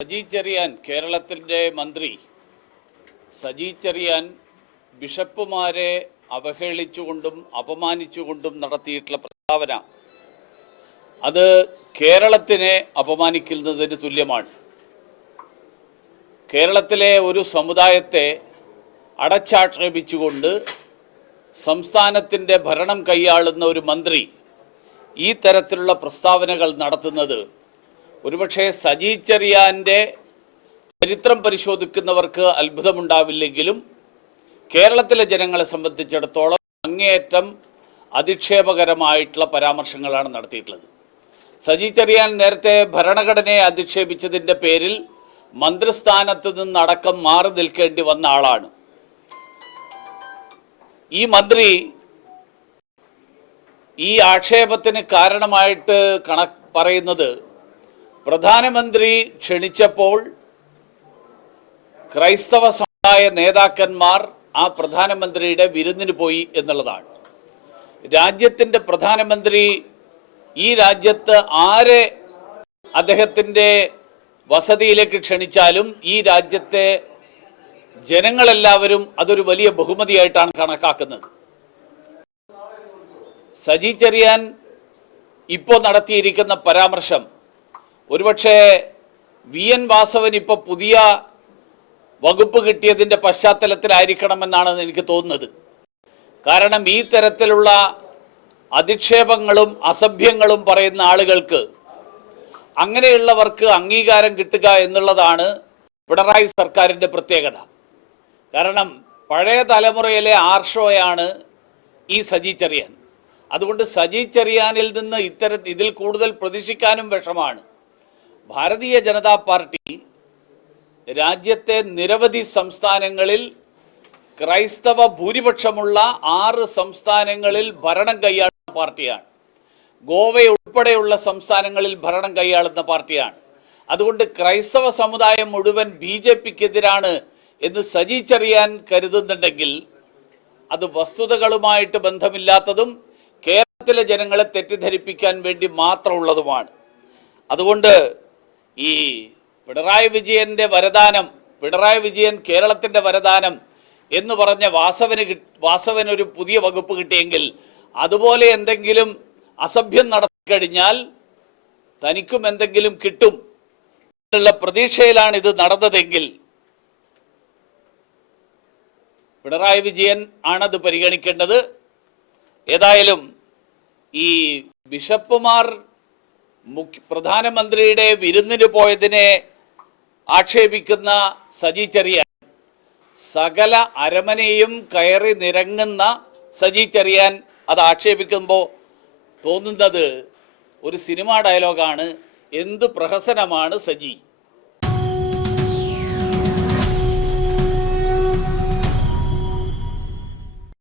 സജി ചെറിയാൻ കേരളത്തിന്റെ മന്ത്രി സജി ചെറിയാൻ ബിഷപ്പുമാരെ അവഹേളിച്ചുകൊണ്ടും അപമാനിച്ചുകൊണ്ടും നടത്തിയിട്ടുള്ള പ്രസ്താവന. അത് കേരളത്തിനെ അപമാനിക്കുന്നതിന് തുല്യമാണ്. കേരളത്തിലെ ഒരു സമുദായത്തെ അടച്ചാക്ഷേപിച്ചുകൊണ്ട് സംസ്ഥാനത്തിന്റെ ഭരണം കൈയാളുന്ന ഒരു മന്ത്രി ഈ തരത്തിലുള്ള പ്രസ്താവനകൾ നടത്തുന്നത് ഒരുപക്ഷെ സജി ചെറിയാന്റെ ചരിത്രം പരിശോധിക്കുന്നവർക്ക് അത്ഭുതമുണ്ടാവില്ലെങ്കിലും കേരളത്തിലെ ജനങ്ങളെ സംബന്ധിച്ചിടത്തോളം അങ്ങേയറ്റം അധിക്ഷേപകരമായിട്ടുള്ള പരാമർശങ്ങളാണ് നടത്തിയിട്ടുള്ളത്. സജി ചെറിയാൻ നേരത്തെ ഭരണഘടനയെ അധിക്ഷേപിച്ചതിന്റെ പേരിൽ മന്ത്രിസ്ഥാനത്ത് നിന്നടക്കം മാറി നിൽക്കേണ്ടി വന്ന ആളാണ്. ഈ മന്ത്രി ഈ ആക്ഷേപത്തിന് കാരണമായിട്ട് കണക്ക് പറയുന്നത് പ്രധാനമന്ത്രി ക്ഷണിച്ചപ്പോൾ ക്രൈസ്തവ സമുദായ നേതാക്കന്മാർ ആ പ്രധാനമന്ത്രിയുടെ വിരുന്നിന് പോയി എന്നുള്ളതാണ്. രാജ്യത്തിന്റെ പ്രധാനമന്ത്രി ഈ രാജ്യത്ത് ആരെ അദ്ദേഹത്തിന്റെ വസതിയിലേക്ക് ക്ഷണിച്ചാലും ഈ രാജ്യത്തെ ജനങ്ങളെല്ലാവരും അതൊരു വലിയ ബഹുമതിയായിട്ടാണ് കണക്കാക്കുന്നത്. സജി ചെറിയാൻ ഇപ്പോൾ നടത്തിയിരിക്കുന്ന പരാമർശം ഒരുപക്ഷെ വി എൻ വാസവൻ ഇപ്പോൾ പുതിയ വകുപ്പ് കിട്ടിയതിന്റെ പശ്ചാത്തലത്തിലായിരിക്കണമെന്നാണ് എനിക്ക് തോന്നുന്നത്. കാരണം ഈ തരത്തിലുള്ള അധിക്ഷേപങ്ങളും അസഭ്യങ്ങളും പറയുന്ന ആളുകൾക്ക് അങ്ങനെയുള്ളവർക്ക് അംഗീകാരം കിട്ടുക എന്നുള്ളതാണ് പിണറായി സർക്കാരിന്റെ പ്രത്യേകത. കാരണം പഴയ തലമുറയിലെ ആർഷോയാണ് ഈ സജി ചെറിയാൻ. അതുകൊണ്ട് സജി ചെറിയാനിൽ നിന്ന് ഇത്തരം ഇതിൽ കൂടുതൽ പ്രതീക്ഷിക്കാനും വിഷമാണ്. ഭാരതീയ ജനതാ പാർട്ടി രാജ്യത്തെ നിരവധി സംസ്ഥാനങ്ങളിൽ ക്രൈസ്തവ ഭൂരിപക്ഷമുള്ള ആറ് സംസ്ഥാനങ്ങളിൽ ഭരണം കൈയാളുന്ന പാർട്ടിയാണ്. ഗോവ ഉൾപ്പെടെയുള്ള സംസ്ഥാനങ്ങളിൽ ഭരണം കൈയാളുന്ന പാർട്ടിയാണ്. അതുകൊണ്ട് ക്രൈസ്തവ സമുദായം മുഴുവൻ ബി ജെ പിക്കെതിരാണ് എന്ന് സജീച്ചറിയാൻ കരുതുന്നുണ്ടെങ്കിൽ അത് വസ്തുതകളുമായിട്ട് ബന്ധമില്ലാത്തതും കേരളത്തിലെ ജനങ്ങളെ തെറ്റിദ്ധരിപ്പിക്കാൻ വേണ്ടി മാത്രമുള്ളതുമാണ്. അതുകൊണ്ട് ഈ പിണറായി വിജയന്റെ വരദാനം പിണറായി വിജയൻ കേരളത്തിന്റെ വരദാനം എന്ന് പറഞ്ഞ വാസവന് വാസവന് ഒരു പുതിയ വകുപ്പ് കിട്ടിയെങ്കിൽ അതുപോലെ എന്തെങ്കിലും അസഭ്യം നടത്തി കഴിഞ്ഞാൽ തനിക്കും എന്തെങ്കിലും കിട്ടും എന്നുള്ള പ്രതീക്ഷയിലാണ് ഇത് നടന്നതെങ്കിൽ പിണറായി വിജയൻ ആണത് പരിഗണിക്കേണ്ടത്. ഏതായാലും ഈ ബിഷപ്പുമാർ പ്രധാനമന്ത്രിയുടെ വിരുന്നിന് പോയതിനെ ആക്ഷേപിക്കുന്ന സജി ചെറിയാൻ. സകല അരമനയും കയറി നിരങ്ങുന്ന സജി ചെറിയാൻ അത് ആക്ഷേപിക്കുമ്പോൾ തോന്നുന്നത് ഒരു സിനിമാ ഡയലോഗാണ്. എന്ത് പ്രഹസനമാണ് സജി?